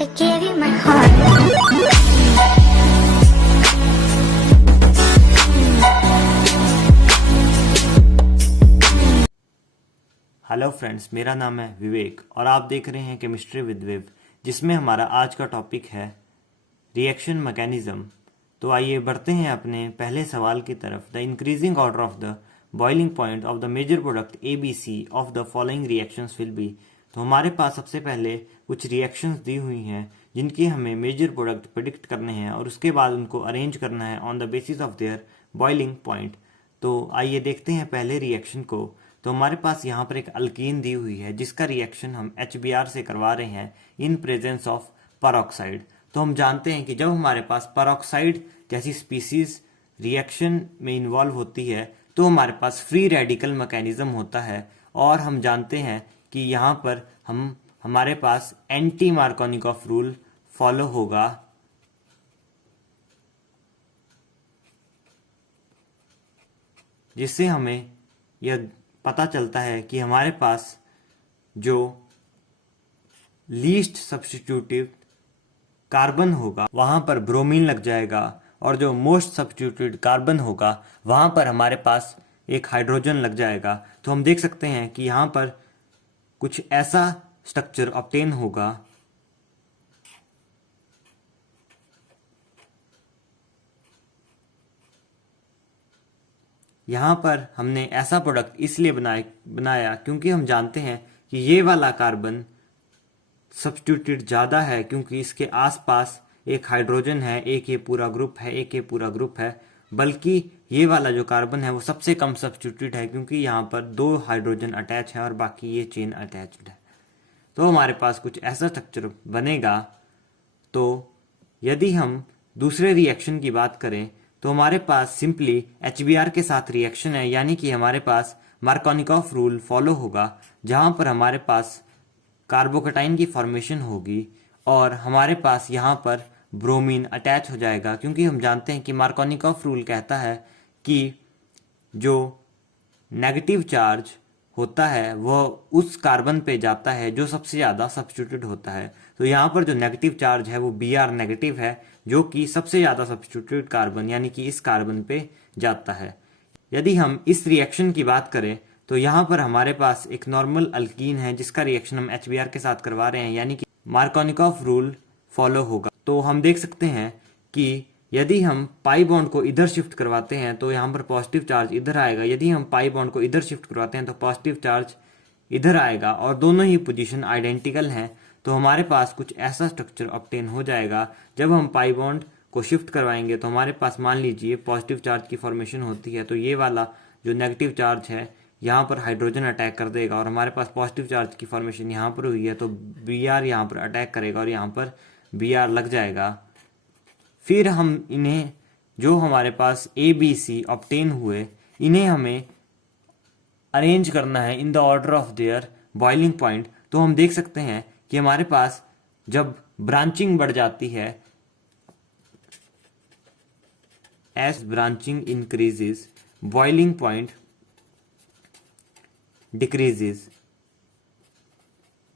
I gave you my heart. Hello friends, मेरा नाम है विवेक और आप देख रहे हैं केमिस्ट्री विद विव, जिसमें हमारा आज का टॉपिक है रिएक्शन मैकेनिज्म। तो आइए बढ़ते हैं अपने पहले सवाल की तरफ। The increasing order of the boiling point of the major product ABC of the following reactions will be. तो हमारे पास सबसे पहले कुछ रिएक्शंस दी हुई हैं जिनकी हमें मेजर प्रोडक्ट प्रिडिक्ट करने हैं और उसके बाद उनको अरेंज करना है on the basis of their boiling point. तो आइए देखते हैं पहले रिएक्शन को। तो हमारे पास यहाँ पर एक अल्कीन दी हुई है जिसका रिएक्शन हम HBr से करवा रहे हैं इन प्रेजेंस ऑफ परऑक्साइड। तो हम जानते हैं कि जब हमारे पास परऑक्साइड जैसी स्पीसीज रिएक्शन में इन्वॉल्व होती है तो हमारे पास फ्री रेडिकल मैकेनिज्म होता है और हम जानते हैं कि यहाँ पर हमारे पास एंटी मार्कोनिकॉफ रूल फॉलो होगा, जिससे हमें यह पता चलता है कि हमारे पास जो लीस्ट सब्स्टिट्यूटिव कार्बन होगा वहाँ पर ब्रोमीन लग जाएगा और जो मोस्ट सब्स्टिट्यूटेड कार्बन होगा वहाँ पर हमारे पास एक हाइड्रोजन लग जाएगा। तो हम देख सकते हैं कि यहाँ पर कुछ ऐसा स्ट्रक्चर ऑब्टेन होगा यहाँ पर हमने ऐसा प्रोडक्ट इसलिए बनाया क्योंकि हम जानते हैं कि ये वाला कार्बन सब्स्टिट्यूटेड ज़्यादा है क्योंकि इसके आसपास एक हाइड्रोजन है, एक ये पूरा ग्रुप है, एक ये पूरा ग्रुप है, बल्कि ये वाला जो कार्बन है वो सबसे कम सब्स्टिट्यूटेड है क्योंकि यहाँ पर 2 हाइड्रोजन अटैच है और बाकी ये चेन अटैच्ड है। तो हमारे पास कुछ ऐसा स्ट्रक्चर बनेगा। तो यदि हम दूसरे रिएक्शन की बात करें तो हमारे पास सिंपली HBr के साथ रिएक्शन है, यानी कि हमारे पास मार्कोनिकॉफ रूल फॉलो होगा जहाँ पर हमारे पास कार्बोकटाइन की फॉर्मेशन होगी और हमारे पास यहाँ पर ब्रोमीन अटैच हो जाएगा क्योंकि हम जानते हैं कि मार्कोनिकॉफ रूल कहता है कि जो नेगेटिव चार्ज होता है वह उस कार्बन पे जाता है जो सबसे ज़्यादा सब्स्टिट्यूटेड होता है। तो यहाँ पर जो नेगेटिव चार्ज है वो Br नेगेटिव है जो कि सबसे ज़्यादा सब्स्टिट्यूटेड कार्बन यानी कि इस कार्बन पे जाता है। यदि हम इस रिएक्शन की बात करें तो यहाँ पर हमारे पास एक नॉर्मल अल्कीन है जिसका रिएक्शन हम HBr के साथ करवा रहे हैं, यानी कि मार्कोनिकॉफ रूल फॉलो होगा। तो हम देख सकते हैं कि यदि हम पाई बॉन्ड को इधर शिफ्ट करवाते हैं तो यहाँ पर पॉजिटिव चार्ज इधर आएगा, यदि हम पाई बॉन्ड को इधर शिफ्ट करवाते हैं तो पॉजिटिव चार्ज इधर आएगा और दोनों ही पोजीशन आइडेंटिकल हैं। तो हमारे पास कुछ ऐसा स्ट्रक्चर ऑब्टेन हो जाएगा। जब हम पाई बॉन्ड को शिफ्ट करवाएंगे तो हमारे पास मान लीजिए पॉजिटिव चार्ज की फॉर्मेशन होती है, तो ये वाला जो नेगेटिव चार्ज है यहाँ पर हाइड्रोजन अटैक कर देगा और हमारे पास पॉजिटिव चार्ज की फॉर्मेशन यहाँ पर हुई है तो Br यहाँ पर अटैक करेगा और यहाँ पर Br लग जाएगा। फिर हम इन्हें जो हमारे पास ABC ऑब्टेन हुए इन्हें हमें अरेंज करना है in the order of their boiling point. तो हम देख सकते हैं कि हमारे पास जब ब्रांचिंग बढ़ जाती है, as branching increases boiling point decreases,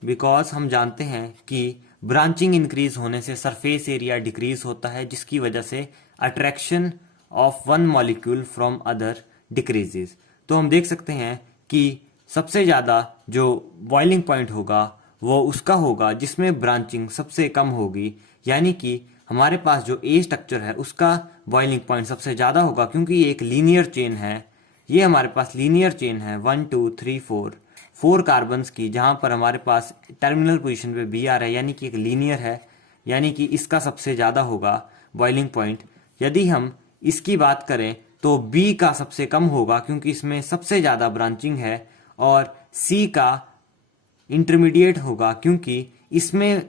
because हम जानते हैं कि ब्रांचिंग इंक्रीज होने से सरफेस एरिया डिक्रीज होता है जिसकी वजह से attraction of one molecule from other decreases. तो हम देख सकते हैं कि सबसे ज़्यादा जो बॉइलिंग पॉइंट होगा वो उसका होगा जिसमें ब्रांचिंग सबसे कम होगी, यानी कि हमारे पास जो A स्ट्रक्चर है उसका बॉइलिंग पॉइंट सबसे ज़्यादा होगा क्योंकि ये एक लीनियर चेन है। ये हमारे पास लीनियर चेन है 1 2 3 4 कार्बन्स की, जहाँ पर हमारे पास टर्मिनल पोजीशन पे Br है, यानी कि एक लीनियर है, यानी कि इसका सबसे ज़्यादा होगा बॉइलिंग पॉइंट। यदि हम इसकी बात करें तो B का सबसे कम होगा क्योंकि इसमें सबसे ज़्यादा ब्रांचिंग है और C का इंटरमीडिएट होगा क्योंकि इसमें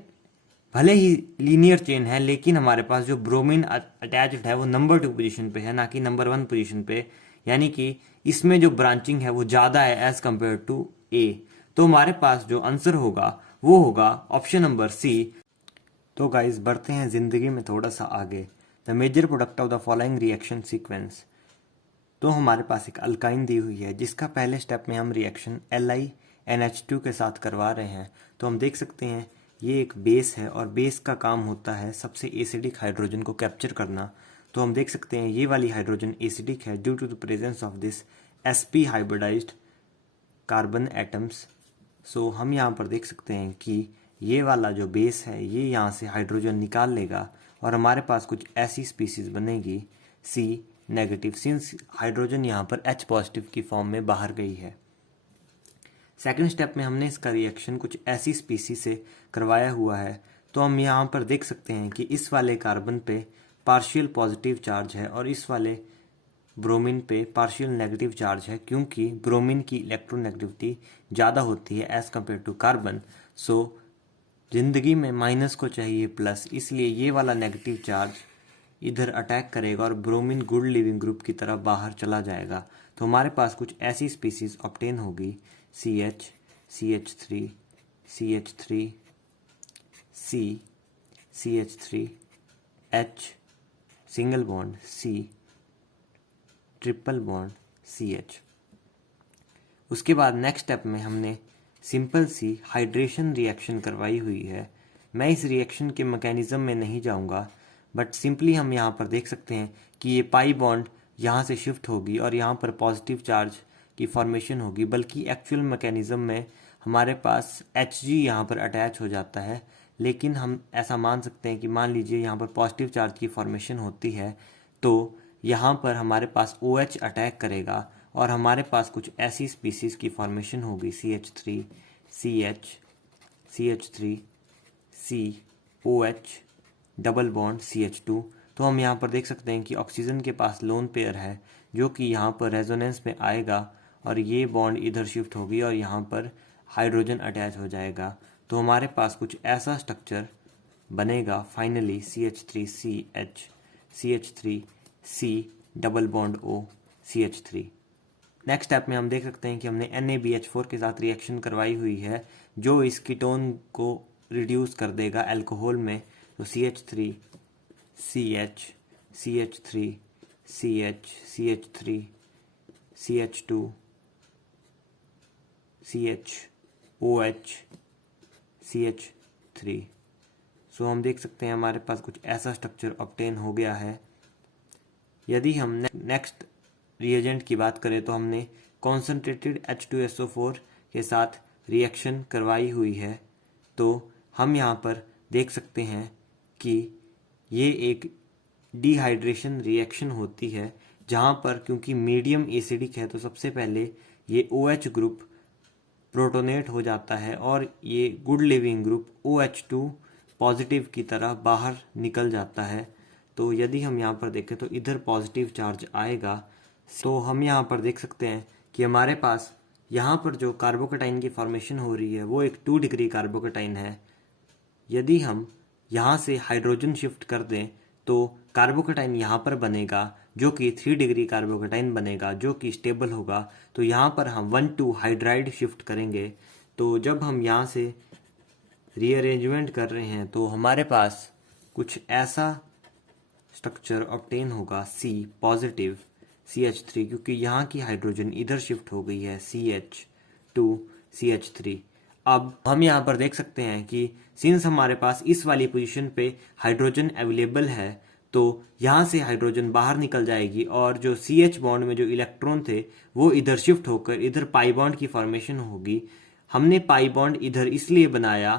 भले ही लीनियर चेन है लेकिन हमारे पास जो ब्रोमीन अटैच्ड है वो नंबर 2 पोजीशन पे है ना कि नंबर 1 पोजीशन पे, यानी कि इसमें जो ब्रांचिंग है वो ज़्यादा है एज कम्पेयर टू A। तो हमारे पास जो आंसर होगा वो होगा ऑप्शन नंबर C। तो गाइस बढ़ते हैं ज़िंदगी में थोड़ा सा आगे। The major product of the following reaction sequence. तो हमारे पास एक अल्काइन दी हुई है जिसका पहले स्टेप में हम रिएक्शन LiNH2 के साथ करवा रहे हैं। तो हम देख सकते हैं ये एक बेस है और बेस का काम होता है सबसे एसिडिक हाइड्रोजन को कैप्चर करना। तो हम देख सकते हैं ये वाली हाइड्रोजन एसिडिक है due to the presence of this sp hybridised carbon atoms. So हम यहाँ पर देख सकते हैं कि ये वाला जो बेस है ये यहाँ से हाइड्रोजन निकाल लेगा और हमारे पास कुछ ऐसी स्पीसीज बनेगी C नेगेटिव, सिंस हाइड्रोजन यहाँ पर H पॉजिटिव की फॉर्म में बाहर गई है। सेकंड स्टेप में हमने इसका रिएक्शन कुछ ऐसी स्पीसी से करवाया हुआ है। तो हम यहाँ पर देख सकते हैं कि इस वाले कार्बन पे पार्शियल पॉजिटिव चार्ज है और इस वाले ब्रोमीन पे पार्शियल नेगेटिव चार्ज है, क्योंकि ब्रोमीन की इलेक्ट्रोनेगेटिविटी ज़्यादा होती है एज़ कम्पेयर टू कार्बन। सो जिंदगी में माइनस को चाहिए प्लस, इसलिए ये वाला नेगेटिव चार्ज इधर अटैक करेगा और ब्रोमीन गुड लिविंग ग्रुप की तरफ बाहर चला जाएगा। तो हमारे पास कुछ ऐसी स्पीसीज ऑब्टेन होगी CH, CH3, CH3, C, CH3, H, single bond C, triple bond CH। उसके बाद नेक्स्ट स्टेप में हमने सिंपल सी हाइड्रेशन रिएक्शन करवाई हुई है। मैं इस रिएक्शन के मैकेनिज्म में नहीं जाऊंगा, बट सिंपली हम यहाँ पर देख सकते हैं कि ये पाई बॉन्ड यहाँ से शिफ्ट होगी और यहाँ पर पॉजिटिव चार्ज की फॉर्मेशन होगी, बल्कि एक्चुअल मैकेनिज्म में हमारे पास Hg यहाँ पर अटैच हो जाता है। लेकिन हम ऐसा मान सकते हैं कि मान लीजिए यहाँ पर पॉजिटिव चार्ज की फॉर्मेशन होती है तो यहाँ पर हमारे पास OH अटैक करेगा और हमारे पास कुछ ऐसी स्पीसीज की फॉर्मेशन होगी CH3, CH, CH3, C, OH, double bond CH2। तो हम यहाँ पर देख सकते हैं कि ऑक्सीजन के पास लोन पेयर है जो कि यहाँ पर रेजोनेंस में आएगा और ये बॉन्ड इधर शिफ्ट होगी और यहाँ पर हाइड्रोजन अटैच हो जाएगा। तो हमारे पास कुछ ऐसा स्ट्रक्चर बनेगा finally CH3CH, CH3C, double bond O, CH3। Next step में हम देख सकते हैं कि हमने NaBH4 के साथ रिएक्शन करवाई हुई है जो इस कीटोन को रिड्यूस कर देगा अल्कोहल में। तो CH3, CH, CH3, CH, CH3, CH2, CH, OH, CH3। सो हम देख सकते हैं हमारे पास कुछ ऐसा स्ट्रक्चर ऑब्टेन हो गया है। यदि हम नेक्स्ट रिएजेंट की बात करें तो हमने कॉन्सेंट्रेटेड H2SO4 के साथ रिएक्शन करवाई हुई है। तो हम यहाँ पर देख सकते हैं कि ये एक डिहाइड्रेशन रिएक्शन होती है जहाँ पर क्योंकि मीडियम एसिडिक है तो सबसे पहले ये OH ग्रुप प्रोटोनेट हो जाता है और ये good leaving group OH2 positive की तरह बाहर निकल जाता है। तो यदि हम यहाँ पर देखें तो इधर पॉजिटिव चार्ज आएगा। तो हम यहाँ पर देख सकते हैं कि हमारे पास यहाँ पर जो कार्बोकेटाइन की फॉर्मेशन हो रही है वो एक 2 डिग्री कार्बोकेटाइन है। यदि हम यहाँ से हाइड्रोजन शिफ्ट कर दें तो कार्बोकेटाइन यहाँ पर बनेगा जो कि 3 डिग्री कार्बोकेटाइन बनेगा जो कि स्टेबल होगा। तो यहाँ पर हम 1,2 हाइड्राइड शिफ्ट करेंगे। तो जब हम यहाँ से रीअरेंजमेंट कर रहे हैं तो हमारे पास कुछ ऐसा स्ट्रक्चर ऑब्टेन होगा C पॉजिटिव CH3, क्योंकि यहाँ की हाइड्रोजन इधर शिफ्ट हो गई है CH2 CH3। अब हम यहाँ पर देख सकते हैं कि सिंस हमारे पास इस वाली पोजीशन पे हाइड्रोजन अवेलेबल है तो यहाँ से हाइड्रोजन बाहर निकल जाएगी और जो CH बॉन्ड में जो इलेक्ट्रॉन थे वो इधर शिफ्ट होकर इधर पाई बॉन्ड की फॉर्मेशन होगी। हमने पाई बॉन्ड इधर इसलिए बनाया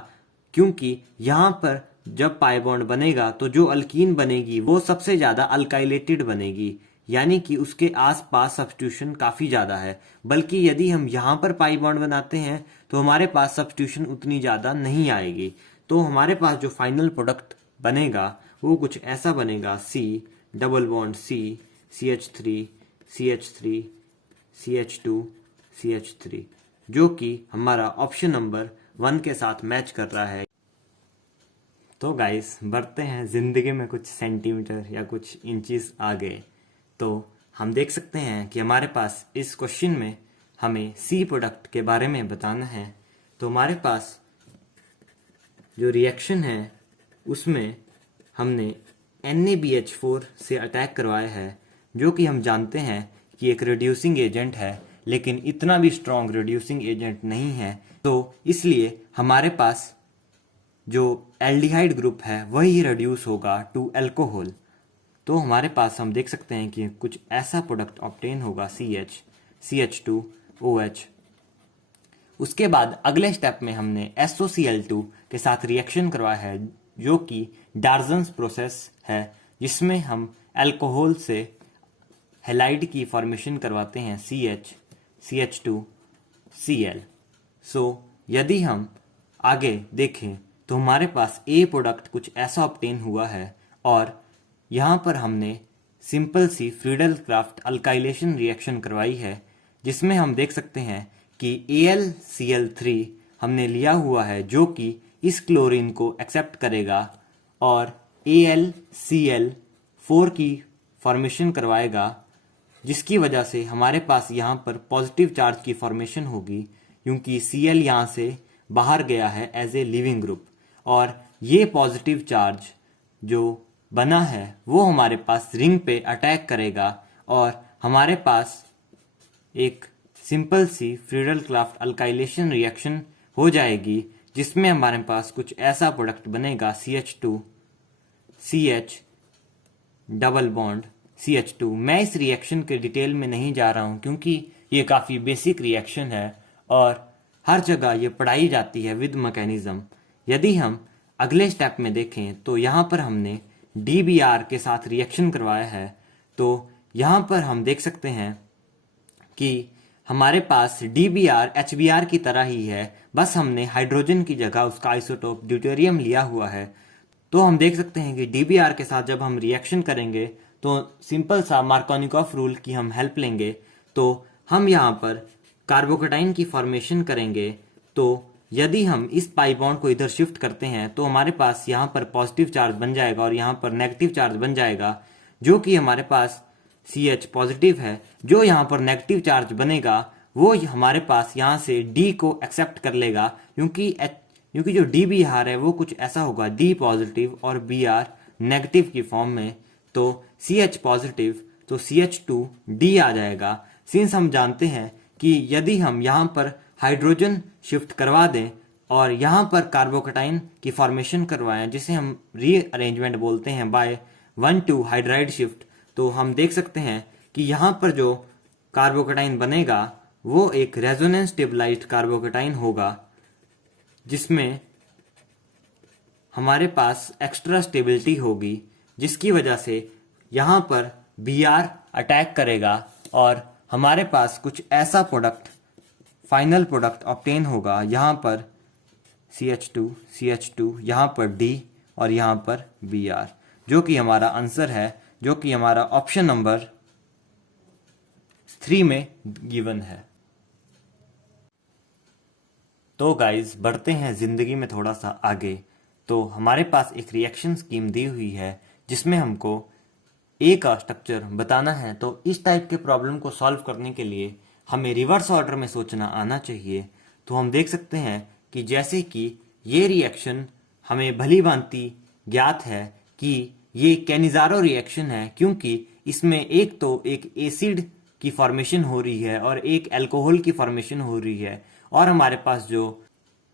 क्योंकि यहाँ पर जब पाई बॉन्ड बनेगा तो जो अल्कीन बनेगी वो सबसे ज़्यादा अल्काइलेटेड बनेगी, यानी कि उसके आसपास सब्स्टिट्यूशन काफ़ी ज़्यादा है। बल्कि यदि हम यहाँ पर पाई बॉन्ड बनाते हैं तो हमारे पास सब्स्टिट्यूशन उतनी ज़्यादा नहीं आएगी। तो हमारे पास जो फाइनल प्रोडक्ट बनेगा वो कुछ ऐसा बनेगा C double bond C CH3 CH3 CH2 CH3, जो कि हमारा ऑप्शन नंबर 1 के साथ मैच कर रहा है। तो गाइस बढ़ते हैं ज़िंदगी में कुछ सेंटीमीटर या कुछ इंचेस आगे। तो हम देख सकते हैं कि हमारे पास इस क्वेश्चन में हमें C प्रोडक्ट के बारे में बताना है। तो हमारे पास जो रिएक्शन है उसमें हमने NaBH4 से अटैक करवाया है जो कि हम जानते हैं कि एक रिड्यूसिंग एजेंट है, लेकिन इतना भी स्ट्रॉन्ग रिड्यूसिंग एजेंट नहीं है। तो इसलिए हमारे पास जो एल्डिहाइड ग्रुप है वही रिड्यूस होगा टू अल्कोहल। तो हमारे पास हम देख सकते हैं कि कुछ ऐसा प्रोडक्ट ऑब्टेन होगा CH2OH। उसके बाद अगले स्टेप में हमने SOCl2 के साथ रिएक्शन करवाया है, जो कि डार्जन्स प्रोसेस है, जिसमें हम अल्कोहल से हैलाइड की फॉर्मेशन करवाते हैं CH2Cl। यदि हम आगे देखें तो हमारे पास ए प्रोडक्ट कुछ ऐसा ऑब्टेन हुआ है और यहाँ पर हमने सिंपल सी फ्रीडल क्राफ्ट अल्काइलेशन रिएक्शन करवाई है, जिसमें हम देख सकते हैं कि AlCl3 हमने लिया हुआ है जो कि इस क्लोरीन को एक्सेप्ट करेगा और AlCl4 की फॉर्मेशन करवाएगा, जिसकी वजह से हमारे पास यहाँ पर पॉजिटिव चार्ज की फॉर्मेशन होगी, क्योंकि Cl यहाँ से बाहर गया है एज ए लिविंग ग्रुप। और ये पॉजिटिव चार्ज जो बना है वो हमारे पास रिंग पे अटैक करेगा और हमारे पास एक सिंपल सी फ्रीडल क्राफ्ट अल्काइलेशन रिएक्शन हो जाएगी, जिसमें हमारे पास कुछ ऐसा प्रोडक्ट बनेगा CH2CH डबल बॉन्ड CH2। मैं इस रिएक्शन के डिटेल में नहीं जा रहा हूँ क्योंकि ये काफ़ी बेसिक रिएक्शन है और हर जगह ये पढ़ाई जाती है विद मैकेनिज्म। यदि हम अगले स्टेप में देखें तो यहाँ पर हमने DBr के साथ रिएक्शन करवाया है। तो यहाँ पर हम देख सकते हैं कि हमारे पास DBr HBr की तरह ही है, बस हमने हाइड्रोजन की जगह उसका आइसोटोप ड्यूटेरियम लिया हुआ है। तो हम देख सकते हैं कि DBr के साथ जब हम रिएक्शन करेंगे तो सिंपल सा मार्कोनिकॉफ रूल की हम हेल्प लेंगे, तो हम यहाँ पर कार्बोकेटाइन की फॉर्मेशन करेंगे। तो यदि हम इस पाई बॉन्ड को इधर शिफ्ट करते हैं तो हमारे पास यहाँ पर पॉजिटिव चार्ज बन जाएगा और यहाँ पर नेगेटिव चार्ज बन जाएगा, जो कि हमारे पास CH पॉजिटिव है। जो यहाँ पर नेगेटिव चार्ज बनेगा वो हमारे पास यहाँ से D को एक्सेप्ट कर लेगा, क्योंकि जो DBr है वो कुछ ऐसा होगा D पॉजिटिव और Br नेगेटिव की फॉर्म में। तो CH पॉजिटिव तो CH2D आ जाएगा। सिंस हम जानते हैं कि यदि हम यहाँ पर हाइड्रोजन शिफ्ट करवा दें और यहाँ पर कार्बोकेटाइन की फॉर्मेशन करवाएं, जिसे हम रीअरेंजमेंट बोलते हैं बाय 1,2 हाइड्राइड शिफ्ट, तो हम देख सकते हैं कि यहाँ पर जो कार्बोकेटाइन बनेगा वो एक रेजोनेंस स्टेबलाइज्ड कार्बोकेटाइन होगा, जिसमें हमारे पास एक्स्ट्रा स्टेबिलिटी होगी, जिसकी वजह से यहाँ पर Br अटैक करेगा और हमारे पास कुछ ऐसा प्रोडक्ट फाइनल प्रोडक्ट ऑब्टेन होगा। यहाँ पर CH2 यहाँ पर D और यहाँ पर Br, जो कि हमारा आंसर है, जो कि हमारा ऑप्शन नंबर 3 में गिवन है। तो गाइज बढ़ते हैं जिंदगी में थोड़ा सा आगे। तो हमारे पास एक रिएक्शन स्कीम दी हुई है जिसमें हमको ए का स्ट्रक्चर बताना है। तो इस टाइप के प्रॉब्लम को सॉल्व करने के लिए हमें रिवर्स ऑर्डर में सोचना आना चाहिए। तो हम देख सकते हैं कि जैसे कि ये रिएक्शन हमें भली भांति ज्ञात है कि ये कैनिज़ारो रिएक्शन है, क्योंकि इसमें एक तो एक एसिड की फॉर्मेशन हो रही है और एक अल्कोहल की फॉर्मेशन हो रही है, और हमारे पास जो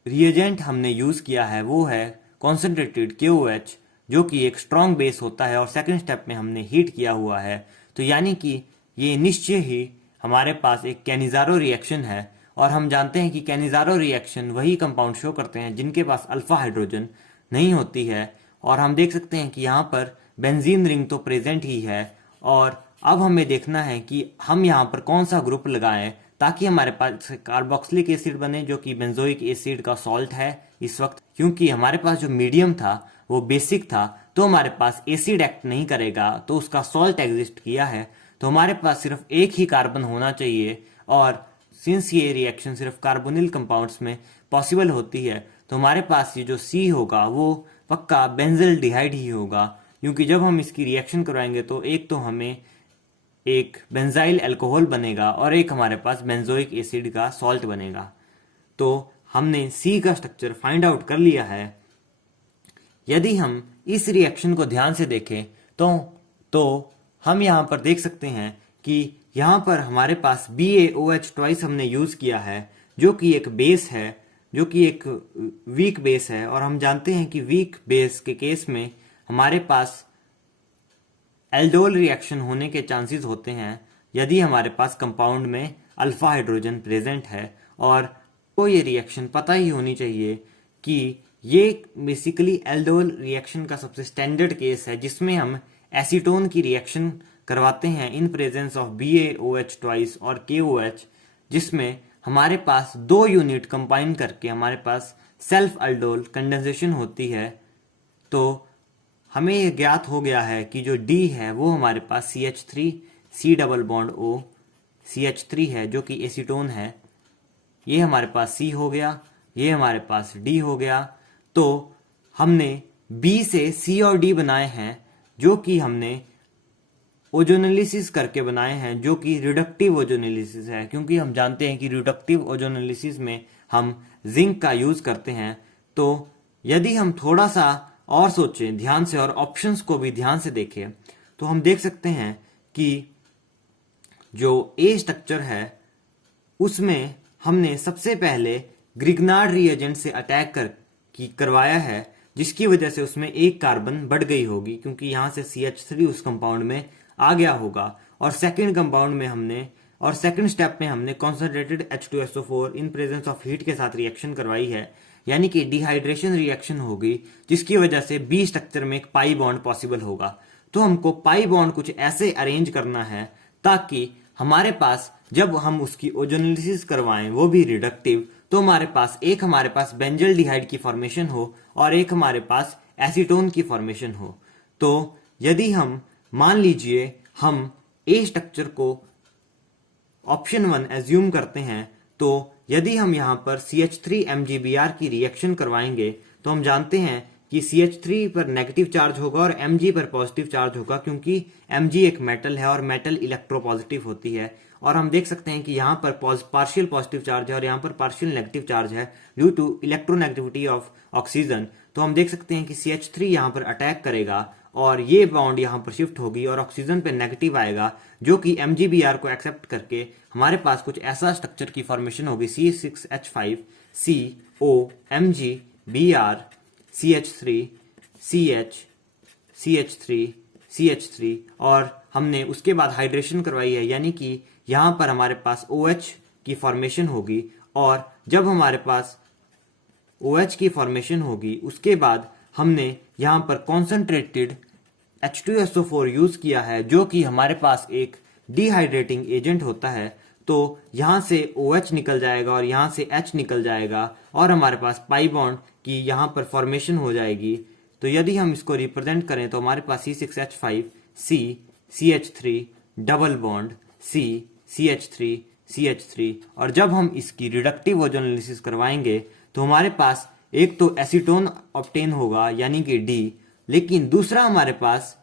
रिएजेंट हमने यूज़ किया है वो है कॉन्सेंट्रेटेड KOH, जो कि एक स्ट्रॉन्ग बेस होता है और सेकंड स्टेप में हमने हीट किया हुआ है। तो यानी कि ये निश्चय ही हमारे पास एक कैनिज़ारो रिएक्शन है, और हम जानते हैं कि कैनिज़ारो रिएक्शन वही कंपाउंड शो करते हैं जिनके पास अल्फा हाइड्रोजन नहीं होती है। और हम देख सकते हैं कि यहाँ पर बेंजीन रिंग तो प्रेजेंट ही है, और अब हमें देखना है कि हम यहाँ पर कौन सा ग्रुप लगाएं ताकि हमारे पास कार्बोक्सिलिक एसिड बने, जो कि बेंजोइक एसिड का सॉल्ट है इस वक्त। क्योंकि हमारे पास जो मीडियम था वो बेसिक था, तो हमारे पास एसिड एक्ट नहीं करेगा, तो उसका सॉल्ट एग्जिस्ट किया है, तो हमारे पास सिर्फ एक ही कार्बन होना चाहिए। और सिंस ये रिएक्शन सिर्फ कार्बोनिल कंपाउंड्स में पॉसिबल होती है, तो हमारे पास ये जो C होगा वो पक्का बेंजल डिहाइड ही होगा, क्योंकि जब हम इसकी रिएक्शन करवाएंगे तो एक तो हमें एक बेंजाइल अल्कोहल बनेगा और एक हमारे पास बेंजोइक एसिड का सॉल्ट बनेगा। तो हमने C का स्ट्रक्चर फाइंड आउट कर लिया है। यदि हम इस रिएक्शन को ध्यान से देखें तो हम यहाँ पर देख सकते हैं कि यहाँ पर हमारे पास BaOH ट्वाइस हमने यूज़ किया है, जो कि एक बेस है जो कि एक वीक बेस है, और हम जानते हैं कि वीक बेस के केस में हमारे पास एल्डोल रिएक्शन होने के चांसेस होते हैं यदि हमारे पास कंपाउंड में अल्फा हाइड्रोजन प्रेजेंट है। और को ये रिएक्शन पता ही होनी चाहिए कि ये बेसिकली एल्डोल रिएक्शन का सबसे स्टैंडर्ड केस है जिसमें हम एसीटोन की रिएक्शन करवाते हैं in presence of BaOH twice और KOH, जिसमें हमारे पास 2 यूनिट कंबाइन करके हमारे पास सेल्फ अल्डोल कंडेंसेशन होती है। तो हमें यह ज्ञात हो गया है कि जो D है वो हमारे पास CH3 C double bond O CH3 है जो कि एसीटोन है। ये हमारे पास C हो गया, ये हमारे पास D हो गया। तो हमने B से C और D बनाए हैं जो कि हमने ओजोनोलिसिस करके बनाए हैं, जो कि रिडक्टिव ओजोनोलिसिस है, क्योंकि हम जानते हैं कि रिडक्टिव ओजोनोलिसिस में हम जिंक का यूज करते हैं। तो यदि हम थोड़ा सा और सोचें ध्यान से और ऑप्शंस को भी ध्यान से देखें तो हम देख सकते हैं कि जो ए स्ट्रक्चर है उसमें हमने सबसे पहले ग्रिग्नार्ड रिएजेंट से अटैक करवाया है, जिसकी वजह से उसमें एक कार्बन बढ़ गई होगी क्योंकि यहां से CH3 उस कंपाउंड में आ गया होगा। और सेकंड कंपाउंड में हमने और सेकंड स्टेप में हमने concentrated H2SO4 in presence of heat के साथ रिएक्शन करवाई है, यानी कि डिहाइड्रेशन रिएक्शन होगी, जिसकी वजह से बी स्ट्रक्चर में एक पाई बॉन्ड पॉसिबल होगा। तो हमको पाई बॉन्ड कुछ ऐसे अरेंज करना है ताकि हमारे पास जब हम उसकी ओजोनोलिसिस करवाएं वो भी रिडक्टिव, तो हमारे पास बेंजल डिहाइड की फॉर्मेशन हो और एक हमारे पास एसीटोन की फॉर्मेशन हो। तो यदि हम मान लीजिए हम ए स्ट्रक्चर को ऑप्शन 1 एज्यूम करते हैं, तो यदि हम यहां पर CH3 MgBr की रिएक्शन करवाएंगे तो हम जानते हैं कि CH3 पर नेगेटिव चार्ज होगा और Mg पर पॉजिटिव चार्ज होगा, क्योंकि Mg एक मेटल है और मेटल इलेक्ट्रोपॉजिटिव होती है। और हम देख सकते हैं कि यहाँ पर पार्शियल पॉजिटिव चार्ज है और यहाँ पर पार्शियल नेगेटिव चार्ज है due to electronegativity of oxygen. तो हम देख सकते हैं कि CH3 यहाँ पर अटैक करेगा और ये बॉन्ड यहाँ पर शिफ्ट होगी और ऑक्सीजन पे नेगेटिव आएगा, जो कि MgBr को एक्सेप्ट करके हमारे पास कुछ ऐसा स्ट्रक्चर की फॉर्मेशन होगी C6H5 CO MgBr CH3 CH CH3 CH3 और हमने उसके बाद हाइड्रेशन करवाई है, यानी कि यहाँ पर हमारे पास OH की फॉर्मेशन होगी। और जब हमारे पास OH की फॉर्मेशन होगी उसके बाद हमने यहाँ पर कॉन्सेंट्रेटेड H2SO4 यूज किया है, जो कि हमारे पास एक डिहाइड्रेटिंग एजेंट होता है। तो यहाँ से OH निकल जाएगा और यहाँ से H निकल जाएगा और हमारे पास पाई बॉन्ड की यहाँ पर फॉर्मेशन हो जाएगी। तो यदि हम इसको रिप्रेजेंट करें तो हमारे पास C6H5 C CH3 double bond C CH3 CH3, और जब हम इसकी रिडक्टिव ओजोनोलिसिस करवाएंगे तो हमारे पास एक तो एसीटोन ऑब्टेन होगा यानी कि D, लेकिन दूसरा हमारे पास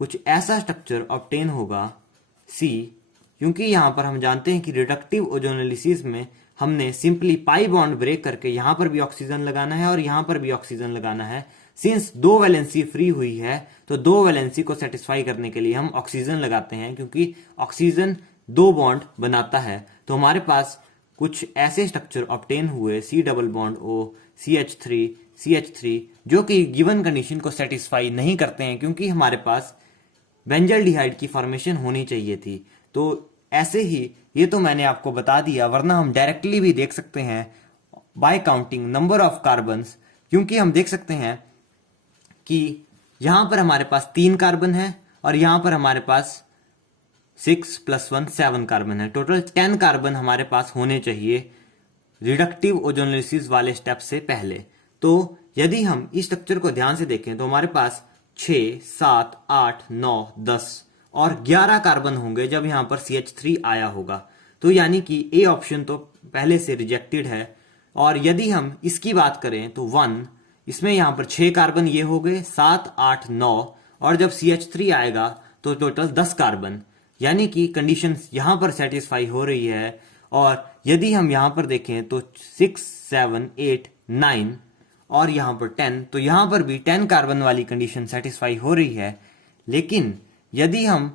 कुछ ऐसा स्ट्रक्चर ऑब्टेन होगा C, क्योंकि यहाँ पर हम जानते हैं कि रिडक्टिव ओजोनोलिसिस में हमने सिंपली पाई बॉन्ड ब्रेक करके यहाँ पर भी ऑक्सीजन लगाना है और यहाँ पर भी ऑक्सीजन लगाना है। सिंस 2 वैलेंसी फ्री हुई है तो 2 वैलेंसी को सेटिस्फाई करने के लिए हम ऑक्सीजन लगाते हैं, क्योंकि ऑक्सीजन 2 बॉन्ड बनाता है। तो हमारे पास कुछ ऐसे स्ट्रक्चर ऑब्टेन हुए C double bond O CH3 जो कि गिवन कंडीशन को सेटिस्फाई नहीं करते हैं, क्योंकि हमारे पास बेंजल डिहाइड की फॉर्मेशन होनी चाहिए थी। तो ऐसे ही ये तो मैंने आपको बता दिया, वरना हम डायरेक्टली भी देख सकते हैं bye counting number of carbons, क्योंकि हम देख सकते हैं कि यहां पर हमारे पास 3 कार्बन है और यहां पर हमारे पास 6 + 1 7 कार्बन है। टोटल 10 कार्बन हमारे पास होने चाहिए रिडक्टिव ओजोनोलिसिस वाले स्टेप से पहले। तो यदि हम इस स्ट्रक्चर को ध्यान से देखें तो हमारे पास 6 7 8 9 10 और 11 कार्बन होंगे जब यहां पर CH3 आया होगा। तो यानी कि ए ऑप्शन तो पहले से रिजेक्टेड है। और यदि हम इसकी बात करें तो 1, इसमें यहां पर 6 कार्बन ये हो गए, 7 8 9, और जब CH3 आएगा तो टोटल 10 कार्बन, यानी कि कंडीशन यहां पर सेटिस्फाई हो रही है। और यदि हम यहां पर देखें तो 6 7 8 9 और यहां पर 10, तो यहां पर भी 10 कार्बन वाली कंडीशन सेटिस्फाई हो रही है। लेकिन यदि हम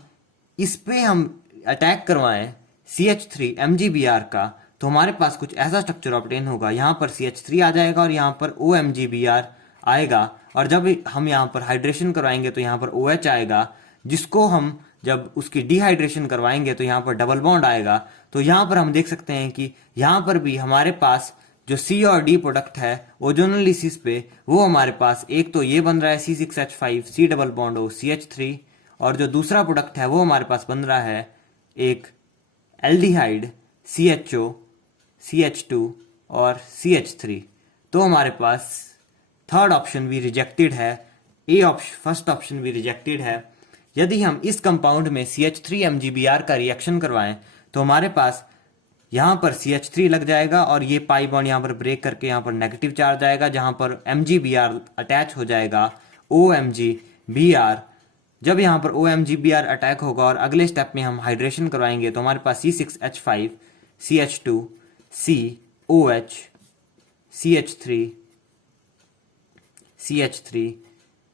इस पे हम अटैक करवाएं CH3 MgBr का, तो हमारे पास कुछ ऐसा स्ट्रक्चर ऑब्टेन होगा। यहाँ पर CH3 आ जाएगा और यहाँ पर OMGBr आएगा, और जब हम यहाँ पर हाइड्रेशन करवाएंगे तो यहाँ पर OH आएगा, जिसको हम जब उसकी डिहाइड्रेशन करवाएंगे तो यहाँ पर डबल बॉन्ड आएगा। तो यहाँ पर हम देख सकते हैं कि यहाँ पर भी हमारे पास जो C और D प्रोडक्ट है ओजोनल लिसिस पे, वो हमारे पास एक तो ये बन रहा है C6H5 C double bond O CH3, और जो दूसरा प्रोडक्ट है वो हमारे पास बन रहा है एक एल्डिहाइड CHO CH2 और CH3। तो हमारे पास थर्ड ऑप्शन भी रिजेक्टेड है, फर्स्ट ऑप्शन भी रिजेक्टेड है। यदि हम इस कंपाउंड में CH3 MgBr का रिएक्शन करवाएं तो हमारे पास यहाँ पर CH3 लग जाएगा और ये पाई बॉन्ड यहाँ पर ब्रेक करके यहाँ पर नेगेटिव चार्ज आएगा, जहाँ पर MgBr अटैच हो जाएगा OMgBr। जब यहाँ पर OMgBr अटैक होगा और अगले स्टेप में हम हाइड्रेशन करवाएंगे तो हमारे पास C6H5 CH2 C OH CH3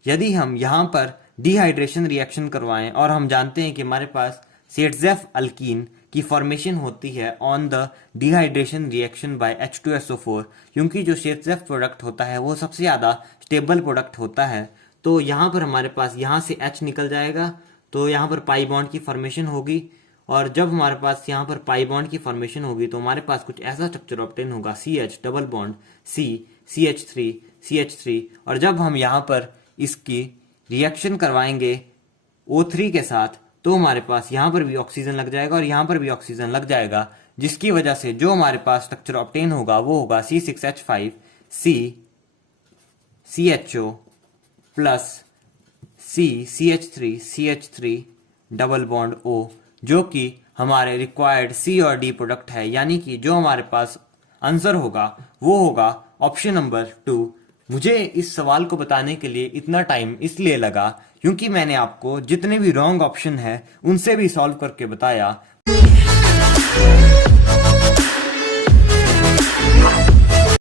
यदि हम यहाँ पर डिहाइड्रेशन रिएक्शन करवाएं, और हम जानते हैं कि हमारे पास सेट्जेफ अल्कीन की फॉर्मेशन होती है on the dehydration reaction by H2SO4, क्योंकि जो सेट्जेफ प्रोडक्ट होता है वो सबसे ज़्यादा स्टेबल प्रोडक्ट होता है। तो यहाँ पर हमारे पास यहाँ से H निकल जाएगा, तो यहाँ पर पाई बॉन्ड की फॉर्मेशन होगी, और जब हमारे पास यहाँ पर पाई बॉन्ड की फॉर्मेशन होगी तो हमारे पास कुछ ऐसा स्ट्रक्चर ऑब्टेन होगा CH double bond C CH3 और जब हम यहाँ पर इसकी रिएक्शन करवाएंगे O3 के साथ तो हमारे पास यहाँ पर भी ऑक्सीजन लग जाएगा और यहाँ पर भी ऑक्सीजन लग जाएगा, जिसकी वजह से जो हमारे पास स्ट्रक्चर ऑब्टेन होगा वो होगा C6H5 C CHO plus C CH3 double bond O, जो कि हमारे रिक्वायर्ड C और D प्रोडक्ट है। यानी कि जो हमारे पास आंसर होगा वो होगा ऑप्शन नंबर 2। मुझे इस सवाल को बताने के लिए इतना टाइम इसलिए लगा क्योंकि मैंने आपको जितने भी रॉन्ग ऑप्शन है उनसे भी सॉल्व करके बताया,